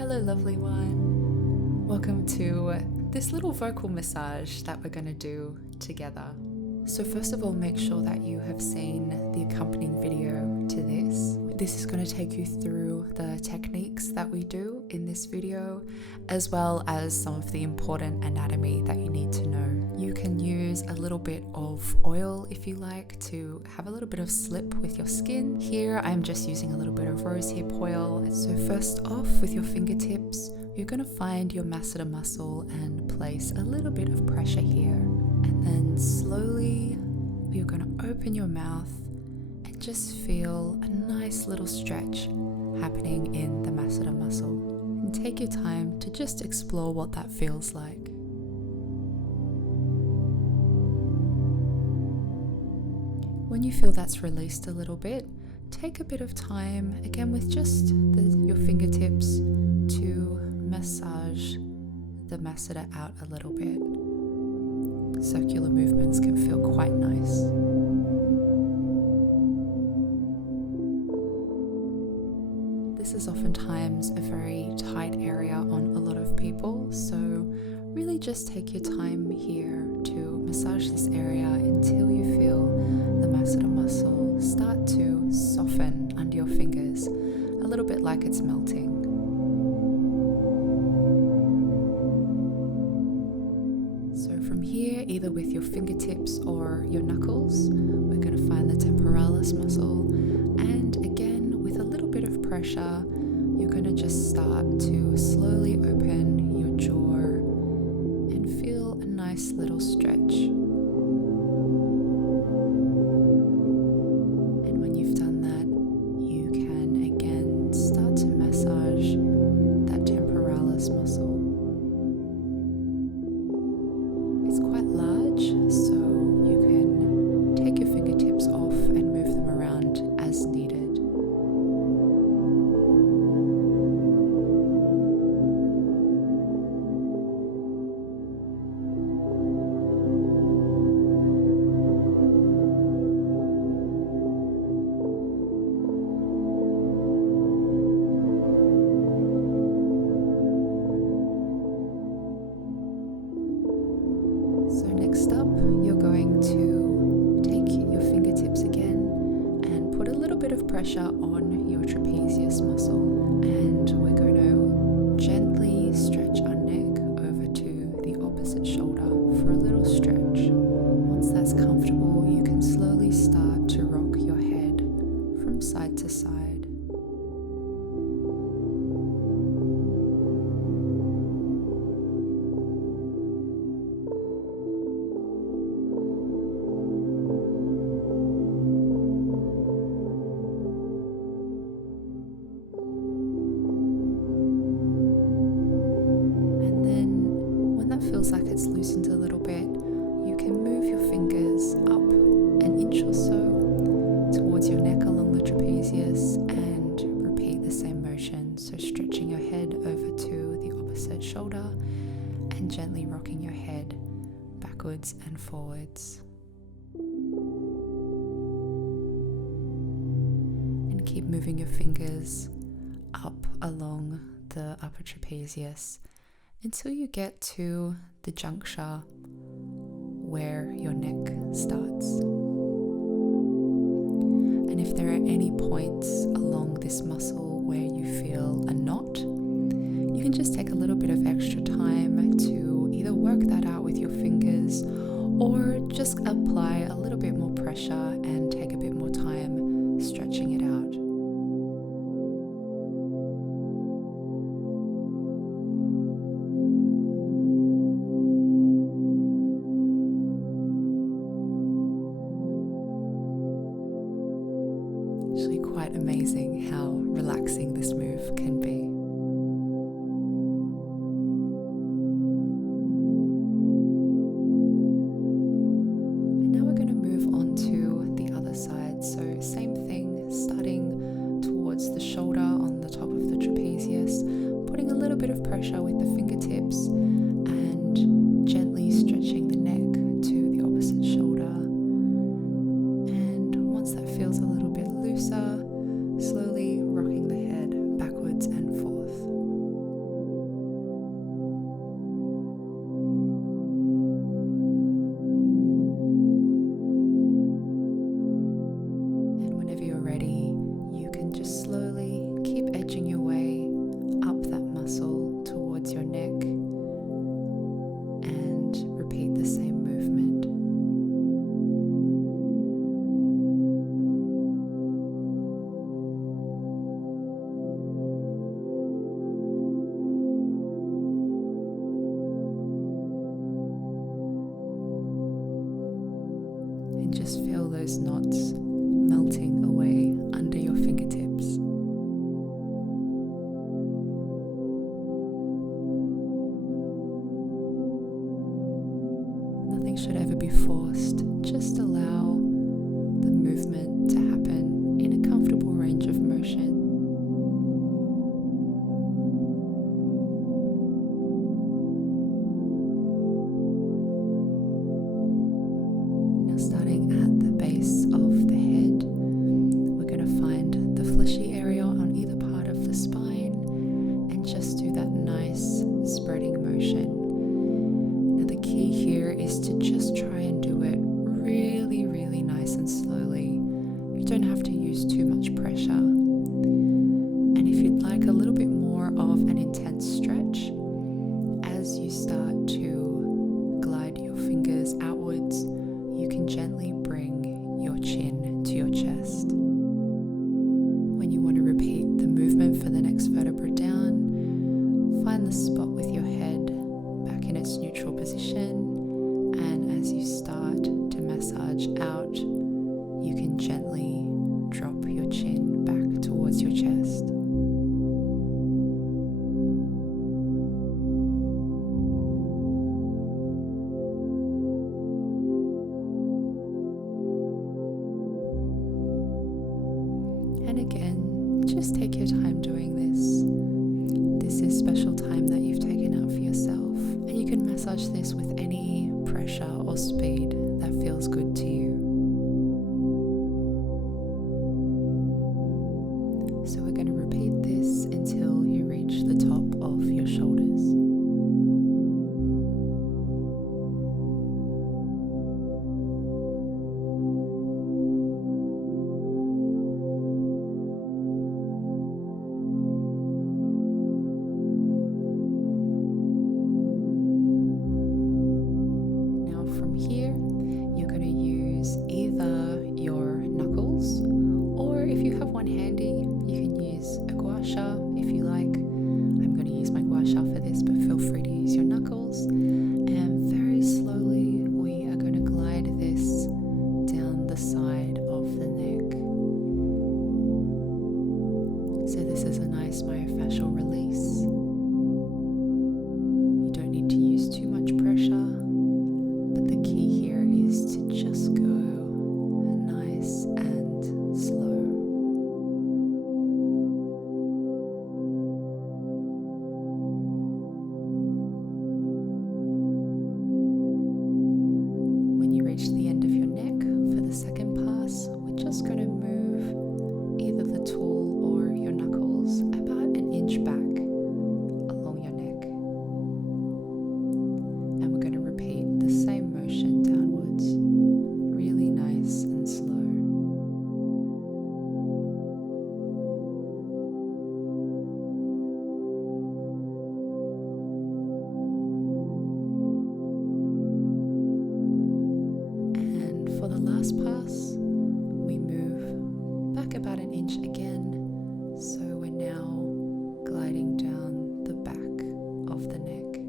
Hello, lovely one. Welcome to this little vocal massage that we're going to do together. So first of all, make sure that you have seen the accompanying video to this. This is going to take you through the techniques that we do in this video, as well as some of the important anatomy that you need to know. You can use a little bit of oil if you like to have a little bit of slip with your skin. Here I'm just using a little bit of rosehip oil. So first off, with your fingertips, you're going to find your masseter muscle and place a little bit of pressure here. And then slowly you're going to open your mouth and just feel a nice little stretch happening in the masseter muscle. And take your time to just explore what that feels like. When you feel that's released a little bit, take a bit of time, again with just your fingertips, to massage the masseter out a little bit. Circular movements can feel quite nice. This is oftentimes a very tight area on a lot of people, so really just take your time here to massage this area until you feel the masseter muscle start to soften under your fingers, a little bit like it's melting. From here, either with your fingertips or your knuckles, we're going to find the temporalis muscle, and again with a little bit of pressure you're going to just start to slowly open your jaw and feel a nice little stretch. And when you've done that, you can again start to massage that temporalis muscle. It's quite large, so you can take your fingertips off and move them around as needed. So next up, you're going to take your fingertips again and put a little bit of pressure on your trapezius muscle, and we're going to gently stretch our neck over to the opposite shoulder for a little stretch. Once that's comfortable, you can slowly start to rock your head from side to side. Feels like it's loosened a little bit, you can move your fingers up an inch or so towards your neck along the trapezius and repeat the same motion. So stretching your head over to the opposite shoulder and gently rocking your head backwards and forwards. And keep moving your fingers up along the upper trapezius until you get to the juncture where your neck starts. And if there are any points along this muscle where you feel a knot, you can just take a little bit of extra time to either work that out with your fingers or just apply a little bit more pressure and take a bit more time stretching it out. Actually quite amazing how relaxing this move can be. And now we're going to move on to the other side. So same thing, starting towards the shoulder on the top of the trapezius, putting a little bit of pressure with the fingertips and gently stretching the neck to the opposite shoulder. And once that feels a little bit looser, slowly rocking the head backwards and forth. those knots melting away under your fingertips. Nothing should ever be forced. Just allow the movement to happen in a comfortable range of motion. Now, starting at the base of the head, we're going to find the fleshy area on either part of the spine and just do that nice spreading motion. Now, the key here is to just try and do it really, really nice and slowly. You don't have to use too much pressure. And if you'd like a little bit more of an intense stretch, as you start to glide your fingers outwards, you can gently bring your chin to your chest. When you want to repeat the movement for the next vertebra down, find the spot with your head back in its neutral position. And as you start to massage out, you can gently drop your chin back towards your chest. And again, just take your time doing this. This is special time that you've taken out for yourself, and you can massage this with any pressure or speed that feels good to you. So we're going to repeat this until you reach the top of your shoulders. Now from here, you're going to use either your knuckles, or if you have one handy, you can use a gua sha if you like. I'm going to use my gua sha for this, but feel free to use your knuckles. And very slowly, we are going to glide this down the side of the neck. So this is a nice myofascial release. You don't need to use too much pressure, but the key here is to just go nice and slow. When you reach the end of your neck for the second pass, we're just going to move either the tool or your knuckles about an inch back along your neck. And we're going to repeat the same motion downwards, really nice and slow. And for the last pass, we move back about an inch again. So we're now gliding down the back of the neck.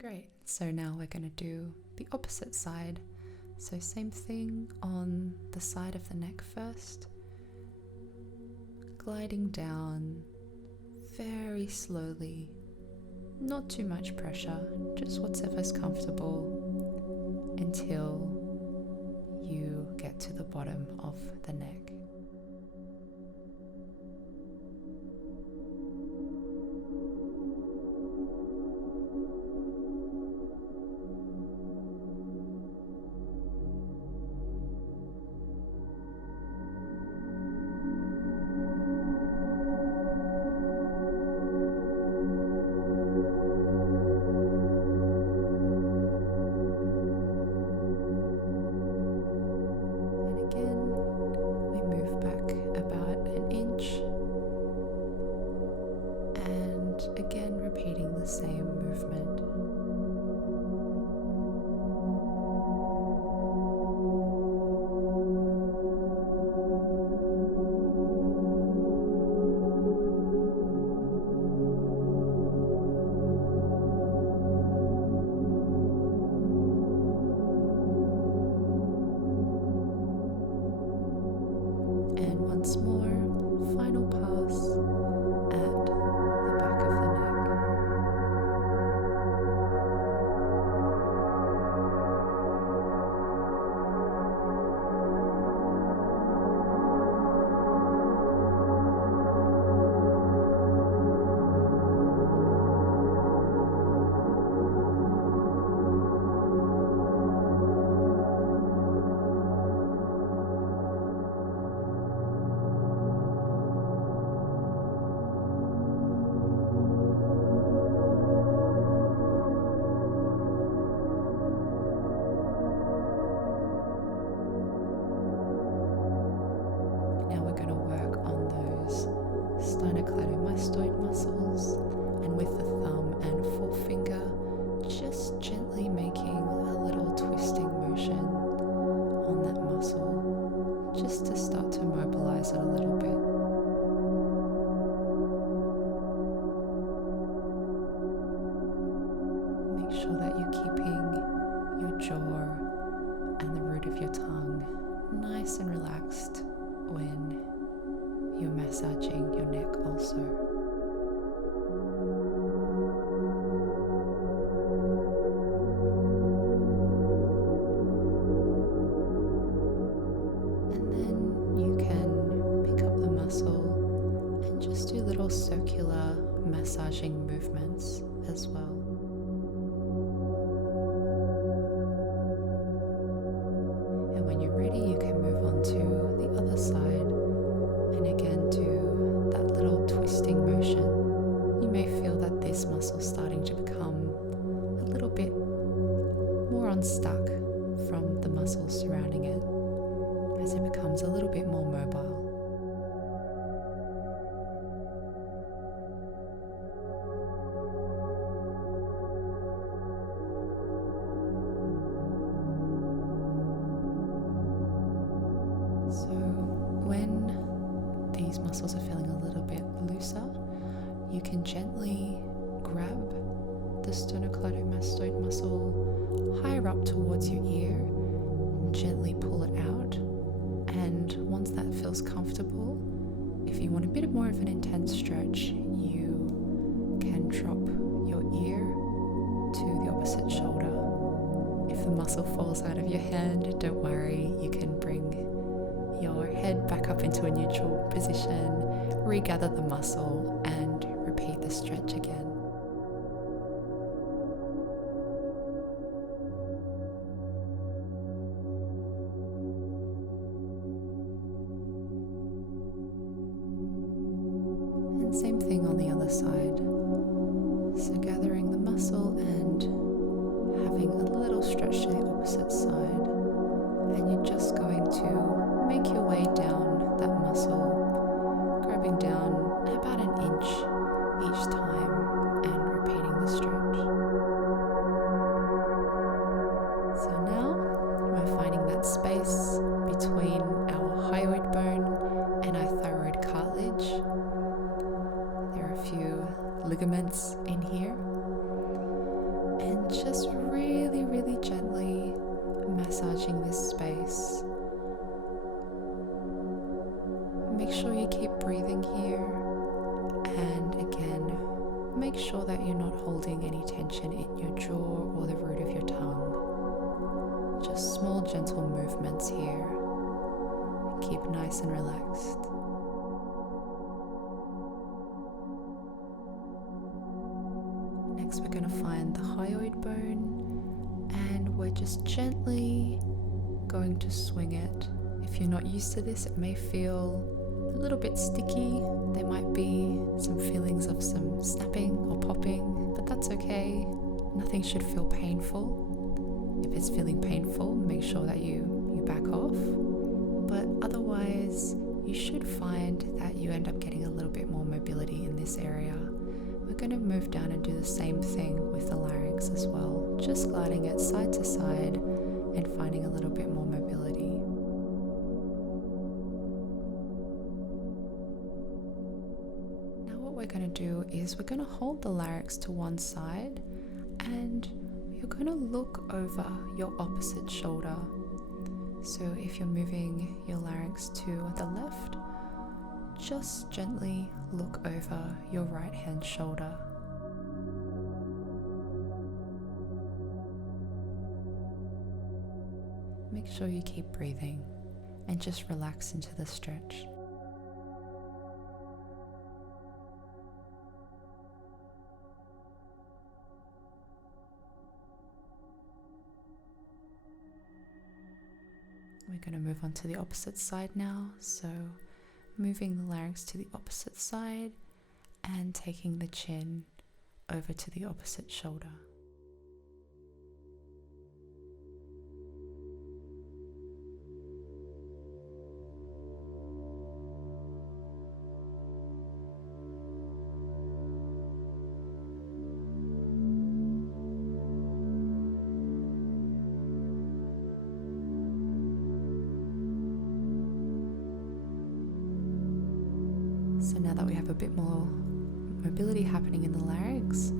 Great, so now we're going to do the opposite side. So same thing on the side of the neck first. Gliding down very slowly, not too much pressure, just whatever's comfortable until you get to the bottom of the neck. Again, we move once more, final pass at the back of the neck. Muscles, and with the thumb and forefinger just gently making a little twisting motion on that muscle just to start to mobilize it a little bit. Make sure that you're keeping your jaw and the root of your tongue nice and relaxed when you're massaging your neck also. Circular massaging movements as well. And when you're ready, you can move on to the other side and again do that little twisting motion. You may feel that this muscle is starting to become a little bit more unstuck from the muscles surrounding it as it becomes a little bit more mobile. So when these muscles are feeling a little bit looser, you can gently grab the sternocleidomastoid muscle higher up towards your ear, gently pull it out, and once that feels comfortable, if you want a bit more of an intense stretch, you can drop your ear to the opposite shoulder. If the muscle falls out of your hand, don't worry, you can bring your head back up into a neutral position, regather the muscle, and repeat the stretch again. And same thing on the other side. So gathering the muscle and having a little stretch to the opposite side, and you're just going to make your way down that muscle, grabbing down about an inch each time and repeating the stretch. So now we're finding that space between our hyoid bone and our thyroid cartilage. There are a few ligaments in here, and just really, really gently massaging this space. Make sure you keep breathing here, and again, make sure that you're not holding any tension in your jaw or the root of your tongue. Just small, gentle movements here. Keep nice and relaxed. Next, we're going to find the hyoid bone, and we're just gently going to swing it. If you're not used to this, it may feel a little bit sticky. There might be some feelings of some snapping or popping, but that's okay. Nothing should feel painful. If it's feeling painful, make sure that you back off. But otherwise, you should find that you end up getting a little bit more mobility in this area. We're going to move down and do the same thing with the larynx as well, just gliding it side to side and finding a little bit more mobility. What we're going to do is we're going to hold the larynx to one side, and you're going to look over your opposite shoulder. So if you're moving your larynx to the left, just gently look over your right hand shoulder. Make sure you keep breathing and just relax into the stretch. We're going to move on to the opposite side now. So moving the larynx to the opposite side and taking the chin over to the opposite shoulder. So now that we have a bit more mobility happening in the larynx,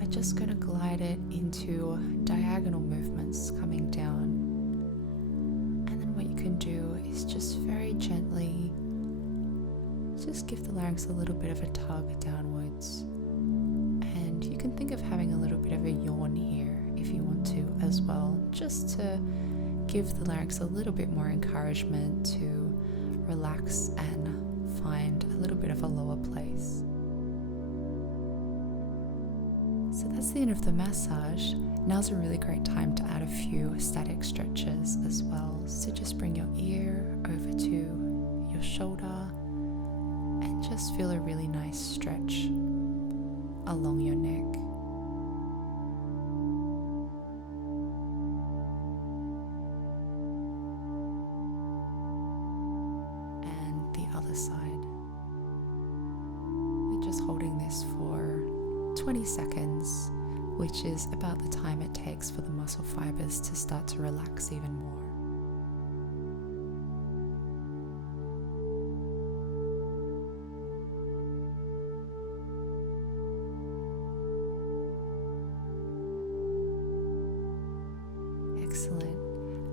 we're just going to glide it into diagonal movements coming down. And then what you can do is just very gently just give the larynx a little bit of a tug downwards. And you can think of having a little bit of a yawn here if you want to as well, just to give the larynx a little bit more encouragement to relax and find a little bit of a lower place. So that's the end of the massage. Now's a really great time to add a few static stretches as well. So just bring your ear over to your shoulder and just feel a really nice stretch along your neck. Other side. We're just holding this for 20 seconds, which is about the time it takes for the muscle fibers to start to relax even more. Excellent.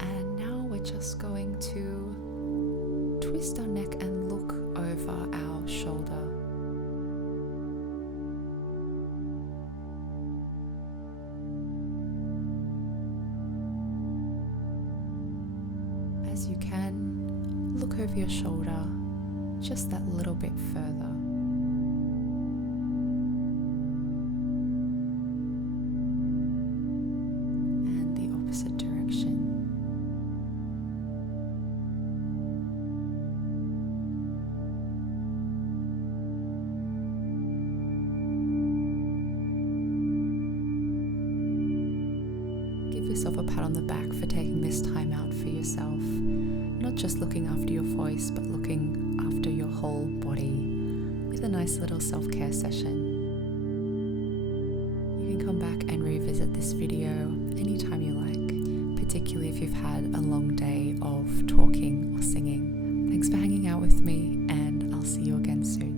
And now we're just going to twist our neck and look over our shoulder. As you can, look over your shoulder just that little bit further. And the opposite direction. Yourself a pat on the back for taking this time out for yourself, not just looking after your voice but looking after your whole body with a nice little self-care session. You can come back and revisit this video anytime you like, particularly if you've had a long day of talking or singing. Thanks for hanging out with me, and I'll see you again soon.